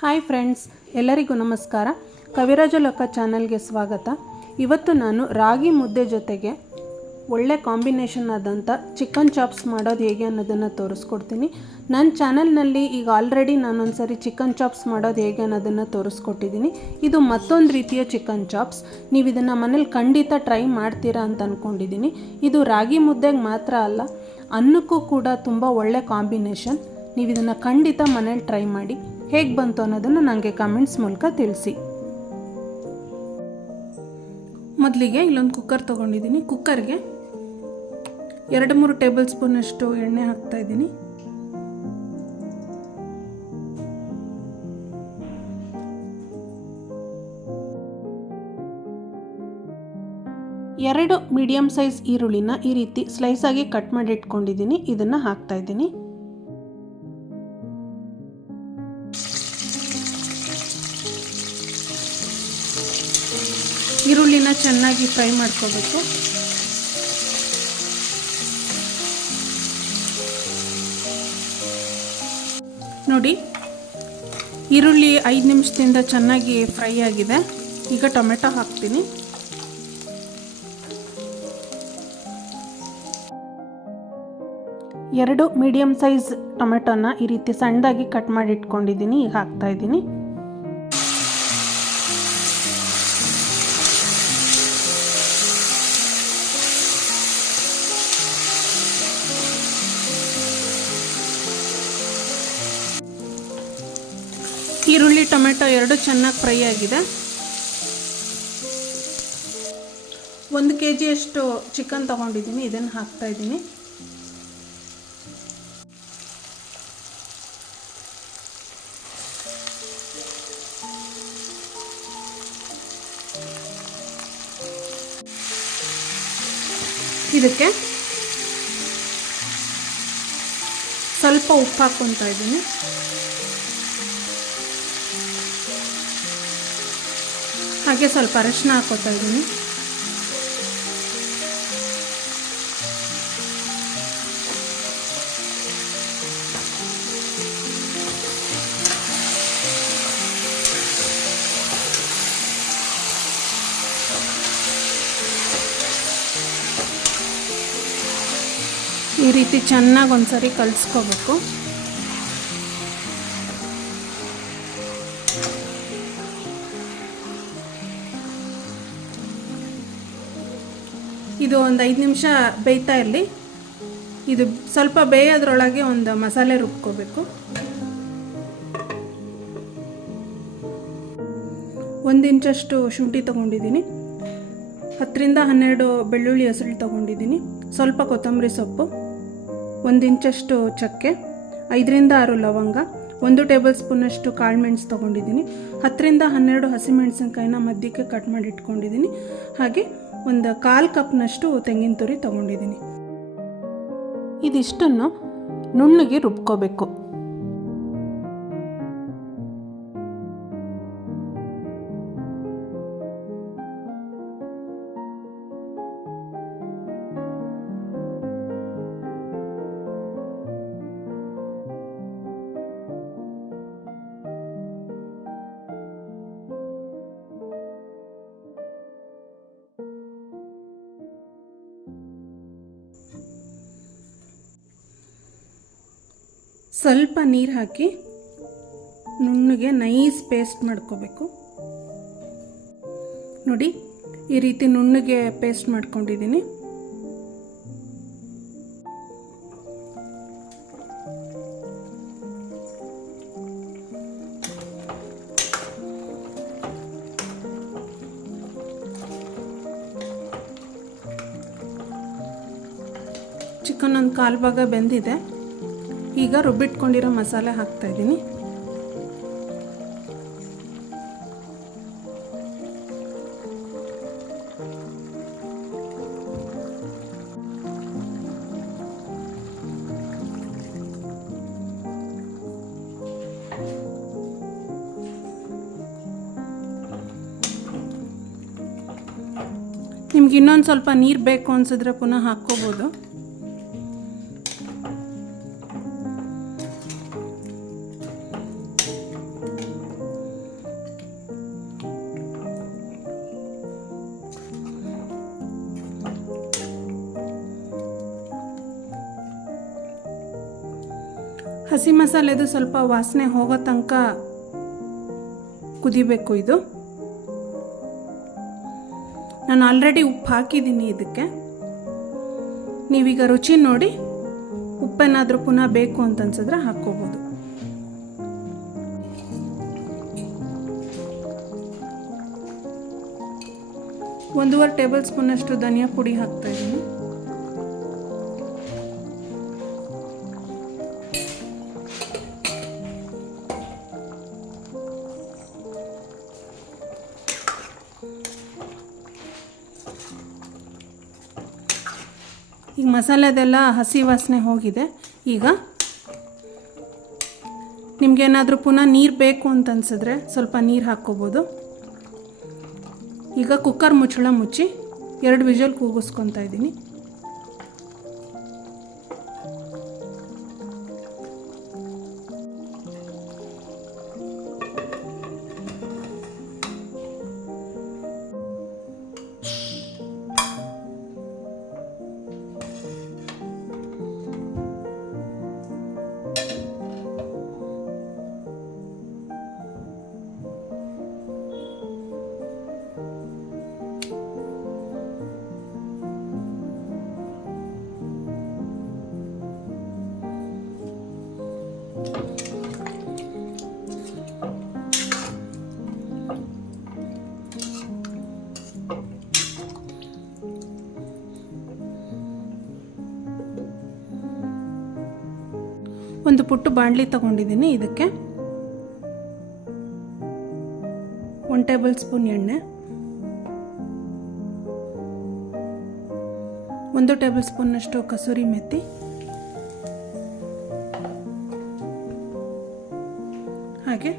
Hi friends, ಎಲ್ಲರಿಗೂ ನಮಸ್ಕಾರ. ಕವಿರಾಜ ಲೋಕ ಚಾನಲ್ಗೆ ಸ್ವಾಗತ. ಇವತ್ತು ನಾನು ರಾಗಿ ಮುದ್ದೆ ಜೊತೆಗೆ ಒಳ್ಳೆ ಕಾಂಬಿನೇಷನ್ ಆದಂಥ ಚಿಕನ್ ಚಾಪ್ಸ್ ಮಾಡೋದು ಹೇಗೆ ಅನ್ನೋದನ್ನು ತೋರಿಸ್ಕೊಡ್ತೀನಿ. ನನ್ನ ಚಾನಲ್ನಲ್ಲಿ ಈಗ ಆಲ್ರೆಡಿ ನಾನೊಂದು ಸರಿ ಚಿಕನ್ ಚಾಪ್ಸ್ ಮಾಡೋದು ಹೇಗೆ ಅನ್ನೋದನ್ನು ತೋರಿಸ್ಕೊಟ್ಟಿದ್ದೀನಿ. ಇದು ಮತ್ತೊಂದು ರೀತಿಯ ಚಿಕನ್ ಚಾಪ್ಸ್. ನೀವು ಇದನ್ನು ಮನೇಲಿ ಖಂಡಿತ ಟ್ರೈ ಮಾಡ್ತೀರಾ ಅಂತ ಅಂದ್ಕೊಂಡಿದ್ದೀನಿ. ಇದು ರಾಗಿ ಮುದ್ದೆಗೆ ಮಾತ್ರ ಅಲ್ಲ, ಅನ್ನಕ್ಕೂ ಕೂಡ ತುಂಬ ಒಳ್ಳೆ ಕಾಂಬಿನೇಷನ್. ನೀವು ಇದನ್ನು ಖಂಡಿತ ಮನೇಲಿ ಟ್ರೈ ಮಾಡಿ. ಹೇಗೆ ಬಂತು ಅನ್ನೋದನ್ನು ನನಗೆ ಕಮೆಂಟ್ಸ್ ಮೂಲಕ ತಿಳಿಸಿ. ಮೊದಲಿಗೆ ಇಲ್ಲೊಂದು ಕುಕ್ಕರ್ ತೊಗೊಂಡಿದ್ದೀನಿ. ಕುಕ್ಕರ್ಗೆ 2-3 ಟೇಬಲ್ ಸ್ಪೂನಷ್ಟು ಎಣ್ಣೆ ಹಾಕ್ತಾಯಿದ್ದೀನಿ. ಎರಡು ಮೀಡಿಯಮ್ ಸೈಜ್ ಈರುಳ್ಳಿನ ಈ ರೀತಿ ಸ್ಲೈಸಾಗಿ ಕಟ್ ಮಾಡಿ ಇಟ್ಕೊಂಡಿದ್ದೀನಿ. ಇದನ್ನು ಹಾಕ್ತಾಯಿದ್ದೀನಿ. ಈರುಳ್ಳಿನ ಚೆನ್ನಾಗಿ ಫ್ರೈ ಮಾಡ್ಕೋಬೇಕು. ನೋಡಿ, ಈರುಳ್ಳಿ 5 ನಿಮಿಷದಿಂದ ಚೆನ್ನಾಗಿ ಫ್ರೈ ಆಗಿದೆ. ಈಗ ಟೊಮೆಟೊ ಹಾಕ್ತೀನಿ. ಎರಡು ಮೀಡಿಯಮ್ ಸೈಜ್ ಟೊಮೆಟೊನ ಈ ರೀತಿ ಸಣ್ಣದಾಗಿ ಕಟ್ ಮಾಡಿ ಇಟ್ಕೊಂಡಿದ್ದೀನಿ. ಈಗ ಹಾಕ್ತಾ ಇದ್ದೀನಿ. ಈರುಳ್ಳಿ ಟೊಮೆಟೊ ಎರಡು ಚೆನ್ನಾಗಿ ಫ್ರೈ ಆಗಿದೆ. 1 kg ಅಷ್ಟು ಚಿಕನ್ ತೊಗೊಂಡಿದ್ದೀನಿ. ಇದನ್ನು ಹಾಕ್ತಾ ಇದ್ದೀನಿ. ಇದಕ್ಕೆ ಸ್ವಲ್ಪ ಉಪ್ಪು ಹಾಕ್ಕೊತಾ ಇದ್ದೀನಿ. ಹಾಗೆ ಸ್ವಲ್ಪ ಅರಿಶಿನ ಹಾಕ್ಕೊತಾ ಇದ್ದೀನಿ. ಈ ರೀತಿ ಚೆನ್ನಾಗಿ ಒಂದ್ಸರಿ ಕಲಿಸ್ಕೋಬೇಕು. ಇದು ಒಂದು 5 ನಿಮಿಷ ಬೇಯ್ತಾ ಇರಲಿ. ಇದು ಸ್ವಲ್ಪ ಬೇಯೋದ್ರೊಳಗೆ ಒಂದು ಮಸಾಲೆ ರುಬ್ಕೋಬೇಕು. 1 ಇಂಚಷ್ಟು ಶುಂಠಿ ತೊಗೊಂಡಿದ್ದೀನಿ. 10-12 ಬೆಳ್ಳುಳ್ಳಿ ಹೆಸರು ತೊಗೊಂಡಿದ್ದೀನಿ. ಸ್ವಲ್ಪ ಕೊತ್ತಂಬರಿ ಸೊಪ್ಪು, 1 ಇಂಚಷ್ಟು ಚಕ್ಕೆ, 5-6 ಲವಂಗ, 1 ಟೇಬಲ್ ಸ್ಪೂನಷ್ಟು ಕಾಳು ಮೆಣಸು ತೊಗೊಂಡಿದ್ದೀನಿ. 10-12 ಹಸಿಮೆಣಸಿನ್ಕಾಯಿನ ಮಧ್ಯಕ್ಕೆ ಕಟ್ ಮಾಡಿ ಇಟ್ಕೊಂಡಿದ್ದೀನಿ. ಹಾಗೆ ಒಂದು 1/4 ಕಪ್ನಷ್ಟು ತೆಂಗಿನ ತುರಿ ತೊಗೊಂಡಿದ್ದೀನಿ. ಇದಿಷ್ಟನ್ನು ನುಣ್ಣಗೆ ರುಬ್ಕೋಬೇಕು. ಸ್ವಲ್ಪ ನೀರು ಹಾಕಿ ನುಣ್ಣಗೆ ನೈಸ್ ಪೇಸ್ಟ್ ಮಾಡ್ಕೋಬೇಕು. ನೋಡಿ, ಈ ರೀತಿ ನುಣ್ಣಗೆ ಪೇಸ್ಟ್ ಮಾಡ್ಕೊಂಡಿದ್ದೀನಿ. ಚಿಕನ್ ಒಂದು 1/4 ಭಾಗ ಬೆಂದಿದೆ. ಈಗ ರುಬ್ಬಿಟ್ಕೊಂಡಿರೋ ಮಸಾಲೆ ಹಾಕ್ತಾ ಇದ್ದೀನಿ. ನಿಮ್ಗೆ ಇನ್ನೊಂದು ಸ್ವಲ್ಪ ನೀರು ಬೇಕು ಅನಿಸಿದ್ರೆ ಪುನಃ ಹಾಕ್ಕೋಬೋದು. ಹಸಿ ಮಸಾಲೆದು ಸ್ವಲ್ಪ ವಾಸನೆ ಹೋಗೋ ತನಕ ಕುದಿಬೇಕು. ಇದು ನಾನು ಆಲ್ರೆಡಿ ಉಪ್ಪು ಹಾಕಿದ್ದೀನಿ ಇದಕ್ಕೆ. ನೀವೀಗ ರುಚಿ ನೋಡಿ ಉಪ್ಪೇನಾದರೂ ಪುನಃ ಬೇಕು ಅಂತ ಅನ್ಸಿದ್ರೆ ಹಾಕ್ಕೋಬೋದು. ಒಂದೂವರೆ ಟೇಬಲ್ ಸ್ಪೂನಷ್ಟು ಧನಿಯಾ ಪುಡಿ ಹಾಕ್ತಾ ಇದ್ದೀನಿ. ಈಗ ಮಸಾಲೆದೆಲ್ಲ ಹಸಿ ವಾಸನೆ ಹೋಗಿದೆ. ಈಗ ನಿಮಗೇನಾದರೂ ಪುನಃ ನೀರು ಬೇಕು ಅಂತ ಅನ್ಸಿದ್ರೆ ಸ್ವಲ್ಪ ನೀರು ಹಾಕ್ಕೋಬೋದು. ಈಗ ಕುಕ್ಕರ್ ಮುಚ್ಚಳ ಮುಚ್ಚಿ 2 ವಿಷಲ್ ಕೂಗಿಸ್ಕೊತಾ ಇದ್ದೀನಿ. ಒಂದು ಪುಟ್ಟ ಬಾಣಲಿ ತಗೊಂಡಿದ್ದೀನಿ. ಇದಕ್ಕೆ 1 ಟೇಬಲ್ ಸ್ಪೂನ್ ಎಣ್ಣೆ, 1 ಟೇಬಲ್ ಸ್ಪೂನ್ನಷ್ಟು ಕಸೂರಿ ಮೆಥಿ, ಹಾಗೆ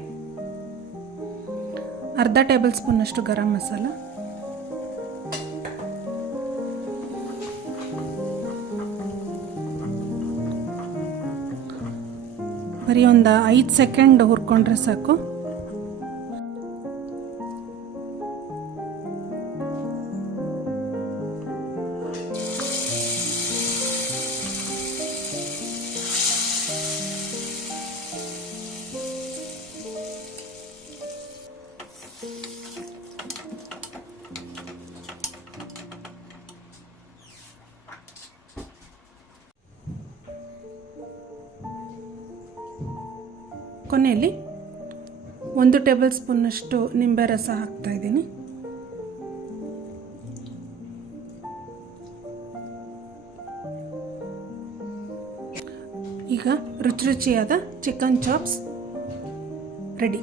ಅರ್ಧ ಟೇಬಲ್ ಸ್ಪೂನ್ನಷ್ಟು ಗರಂ ಮಸಾಲ, ಬರೀ ಒಂದು 5 ಸೆಕೆಂಡ್ ಹುರ್ಕೊಂಡ್ರೆ ಸಾಕು. ಕೊನೆಯಲ್ಲಿ 1 ಟೇಬಲ್ ಸ್ಪೂನ್ನಷ್ಟು ನಿಂಬೆ ರಸ ಹಾಕ್ತಾ ಇದ್ದೀನಿ. ಈಗ ರುಚಿಯಾದ ಚಿಕನ್ ಚಾಪ್ಸ್ ರೆಡಿ.